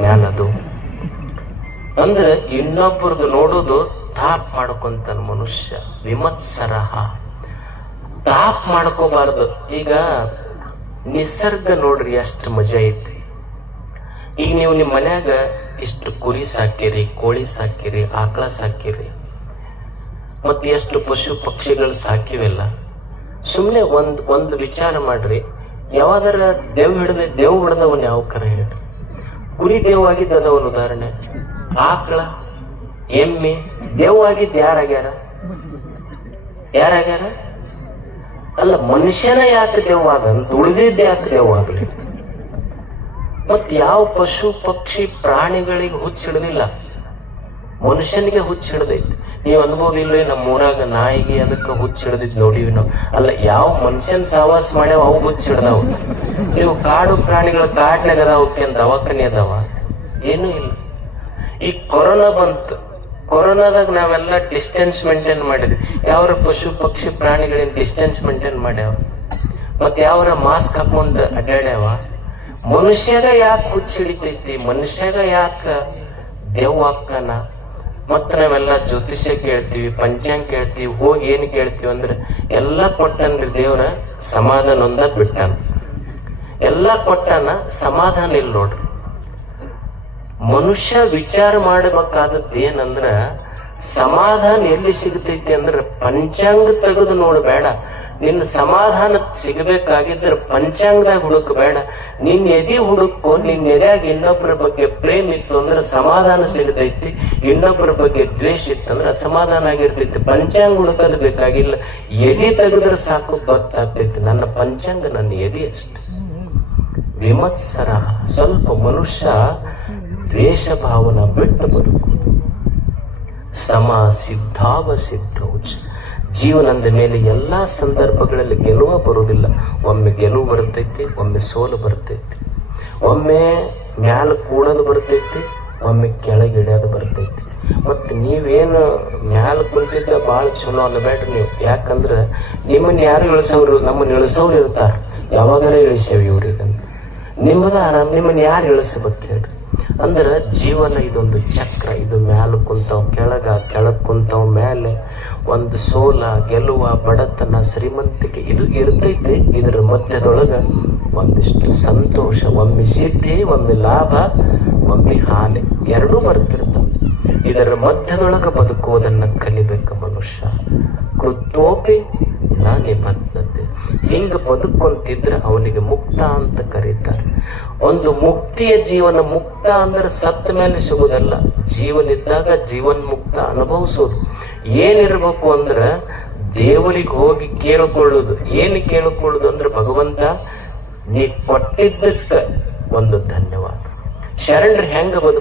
ಮ್ಯಾಲದು ಅಂದ್ರೆ ಇನ್ನೊಬ್ಬರದು ನೋಡೋದು ತಾಪ್ ಮಾಡ್ಕೊಂತಾನ ಮನುಷ್ಯ. ವಿಮತ್ಸರಹ, ತಾಪ್ ಮಾಡ್ಕೋಬಾರ್ದು. ಈಗ ನಿಸರ್ಗ ನೋಡ್ರಿ ಎಷ್ಟು ಮಜಾ ಐತಿ. ಈಗ ನೀವು ನಿಮ್ಮ ಮನ್ಯಾಗ ಇಷ್ಟು ಕುರಿ ಸಾಕಿರಿ, ಕೋಳಿ ಸಾಕಿರಿ, ಆಕಳ ಸಾಕಿರಿ, ಮತ್ತೆ ಎಷ್ಟು ಪಶು ಪಕ್ಷಿಗಳು ಸಾಕಿವೆಲ್ಲ. ಸುಮ್ಮನೆ ಒಂದು ವಿಚಾರ ಮಾಡ್ರಿ, ಯಾವಾಗಾರ ದೇವ್ ಹಿಡ್ದವನ್ ಯಾವ ಕರ ಹೇಳ್ರಿ. ಕುರಿ ದೇವ್ ಆಗಿದ್ದದ ಒಂದು ಉದಾಹರಣೆ. ಆಕಳ ಎಮ್ಮೆ ದೇವ್ ಆಗಿದ್ದು ಯಾರಾಗ್ಯಾರ? ಅಲ್ಲ, ಮನುಷ್ಯನ ಯಾಕೆ ದೇವ್ವಾದಂತ ಉಳಿದಿದ್ದ ಯಾಕೆ ದೇವ್ವಾಗ್ಲಿ? ಮತ್ ಯಾವ ಪಶು ಪಕ್ಷಿ ಪ್ರಾಣಿಗಳಿಗೆ ಹುಚ್ಚಿಡ್ದಿಲ್ಲ, ಮನುಷ್ಯನಿಗೆ ಹುಚ್ಚಿಡ್ದೈತಿ. ನೀವು ಅನ್ಬೋದು ಇಲ್ವೇ, ನಮ್ಮ ಊರಾಗ ನಾಯಿಗೆ ಅದಕ್ಕೆ ಹುಚ್ಚಿಡ್ದಿದ್ ನೋಡಿವಿ ನಾವು. ಅಲ್ಲ, ಯಾವ ಮನುಷ್ಯನ್ ಸಹವಾಸ ಮಾಡ್ಯಾವ ಅವು ಹುಚ್ಚಿಡ್ದಾವ. ನೀವು ಕಾಡು ಪ್ರಾಣಿಗಳ ಕಾಡ್ನಾಗ ಅದಾವಕ್ಕೆ ದವಾಖಾನೆ ಅದಾವ? ಏನೂ ಇಲ್ಲ. ಈಗ ಕೊರೋನಾ ಬಂತು, ಕೊರೋನಾದಾಗ ನಾವೆಲ್ಲ ಡಿಸ್ಟೆನ್ಸ್ ಮೇಂಟೈನ್ ಮಾಡಿದ್ವಿ. ಯಾವ್ರ ಪಶು ಪಕ್ಷಿ ಪ್ರಾಣಿಗಳಿಂದ ಡಿಸ್ಟೆನ್ಸ್ ಮೇಂಟೈನ್ ಮಾಡ್ಯಾವ, ಮತ್ತೆ ಯಾವ್ರ ಮಾಸ್ಕ್ ಹಾಕೊಂಡು ಅಡ್ಡಾಡ್ಯಾವ? ಮನುಷ್ಯಾಗ ಯಾಕೆ ಹುಚ್ಚ ಹಿಡಿತೈತಿ? ಮನುಷ್ಯಾಗ ಯಾಕ ದೇವ್ವಾಕ್ಕನ? ಮತ್ತ ನಾವೆಲ್ಲ ಜ್ಯೋತಿಷ್ಯ ಕೇಳ್ತೀವಿ, ಪಂಚಾಂಗ ಕೇಳ್ತೀವಿ, ಹೋಗಿ ಏನ್ ಕೇಳ್ತೀವಿ ಅಂದ್ರೆ ಎಲ್ಲ ಕೊಟ್ಟನ್ರಿ ದೇವ್ರ, ಸಮಾಧಾನ ಒಂದ ಬಿಟ್ಟಾನ. ಎಲ್ಲ ಕೊಟ್ಟಾನ, ಸಮಾಧಾನ ಇಲ್ಲ ನೋಡ್ರಿ. ಮನುಷ್ಯ ವಿಚಾರ ಮಾಡಬೇಕಾದದ್ದು ಏನಂದ್ರ, ಸಮಾಧಾನ ಎಲ್ಲಿ ಸಿಗತೈತಿ ಅಂದ್ರೆ ಪಂಚಾಂಗ ತೆಗೆದು ನೋಡಬೇಡ. ನಿನ್ನ ಸಮಾಧಾನ ಸಿಗಬೇಕಾಗಿದ್ರೆ ಪಂಚಾಂಗದಾಗ ಹುಡುಕಬೇಡ, ನಿನ್ನ ಎದಿ ಹುಡುಕೋ. ನಿನ್ನ ಎದೆಯಾಗ ಇನ್ನೊಬ್ಬರ ಬಗ್ಗೆ ಪ್ರೇಮ ಇತ್ತು ಅಂದ್ರೆ ಸಮಾಧಾನ ಸಿಗತೈತಿ, ಇನ್ನೊಬ್ಬರ ಬಗ್ಗೆ ದ್ವೇಷ ಇತ್ತಂದ್ರೆ ಅಸಮಾಧಾನ ಆಗಿರ್ತೈತಿ. ಪಂಚಾಂಗ ಹುಡುಕೋದು ಬೇಕಾಗಿಲ್ಲ, ಎದಿ ತೆಗೆದ್ರೆ ಸಾಕು ಗೊತ್ತಾಗ್ತೈತಿ. ನನ್ನ ಪಂಚಾಂಗ ನನ್ನ ಎದಿ ಅಷ್ಟೆ. ವಿಮತ್ಸರ, ಸ್ವಲ್ಪ ಮನುಷ್ಯ ದ್ವೇಷ ಭಾವನ ಬಿಟ್ಟು ಬದುಕುವುದು. ಸಮ ಸಿದ್ಧಾವ ಸಿದ್ಧೌಚ. ಜೀವನದ ಮೇಲೆ ಎಲ್ಲಾ ಸಂದರ್ಭಗಳಲ್ಲಿ ಗೆಲುವ ಬರುವುದಿಲ್ಲ. ಒಮ್ಮೆ ಗೆಲುವು ಬರ್ತೈತಿ, ಒಮ್ಮೆ ಸೋಲು ಬರ್ತೈತಿ. ಒಮ್ಮೆ ಮ್ಯಾಲ ಕೂಡೋದು ಬರ್ತೈತಿ, ಒಮ್ಮೆ ಕೆಳಗಿಡೋದು ಬರ್ತೈತಿ. ಮತ್ತೆ ನೀವೇನು ಮ್ಯಾಲ ಕುಂತಿದ್ದ ಬಹಳ ಚಲೋ ಅನ್ನಬೇಡ್ರಿ ನೀವು. ಯಾಕಂದ್ರ ನಿಮ್ಮನ್ನ ಯಾರು ಇಳಿಸೋರು? ನಮ್ಮನ್ನ ಇಳಿಸೋರು ಇರ್ತಾರ, ಯಾವಾಗಲೇ ಇಳಿಸೇವಿ ಇವ್ರಿಗಂತ. ನಿಮ್ಮದ ಆರಾಮ್, ನಿಮ್ಮನ್ನ ಯಾರು ಇಳಿಸಬೇಕು ಹೇಳ್ರಿ? ಅಂದ್ರ ಜೀವನ ಇದೊಂದು ಚಕ್ರ. ಇದು ಮ್ಯಾಲ ಕುಂತಾವ್ ಕೆಳಗ್ ಕುಂತಾವ್ ಮೇಲೆ. ಒಂದು ಸೋಲ, ಗೆಲುವ, ಬಡತನ, ಶ್ರೀಮಂತಿಕೆ ಇದು ಇರ್ತೈತಿ. ಇದರ ಮಧ್ಯದೊಳಗ ಒಂದಿಷ್ಟು ಸಂತೋಷ, ಒಮ್ಮೆ ಸಿದ್ಧಿ, ಒಮ್ಮೆ ಲಾಭ, ಒಮ್ಮೆ ಹಾನಿ, ಎರಡೂ ಬರ್ತಿರ್ತಾವ. ಇದರ ಮಧ್ಯದೊಳಗ ಬದುಕುವುದನ್ನ ಕಲಿಬೇಕು ಮನುಷ್ಯ. ಕೃತೋಪಿ ನ ನಿಬದ್ಧತೆ. ಹಿಂಗ ಬದುಕೊಂತಿದ್ರೆ ಅವನಿಗೆ ಮುಕ್ತ ಅಂತ ಕರೀತಾರೆ. ಒಂದು ಮುಕ್ತಿಯ ಜೀವನ. ಮುಕ್ತ ಅಂದ್ರೆ ಸತ್ತ ಮೇಲೆ ಸಿಗುವುದಲ್ಲ, ಜೀವನಿದ್ದಾಗ ಜೀವನ್ ಮುಕ್ತ ಅನುಭವಿಸೋದು. ಏನಿರ್ಬೇಕು ಅಂದ್ರ ದೇವರಿಗೆ ಹೋಗಿ ಕೇಳಿಕೊಳ್ಳುದು. ಏನು ಕೇಳಿಕೊಳ್ಳುದು ಅಂದ್ರೆ, ಭಗವಂತ ನೀ ಕೊಟ್ಟಿದ್ದಕ್ಕ ಒಂದು ಧನ್ಯವಾದ. ಶರಣರು ಹೆಂಗ ಬದುಕು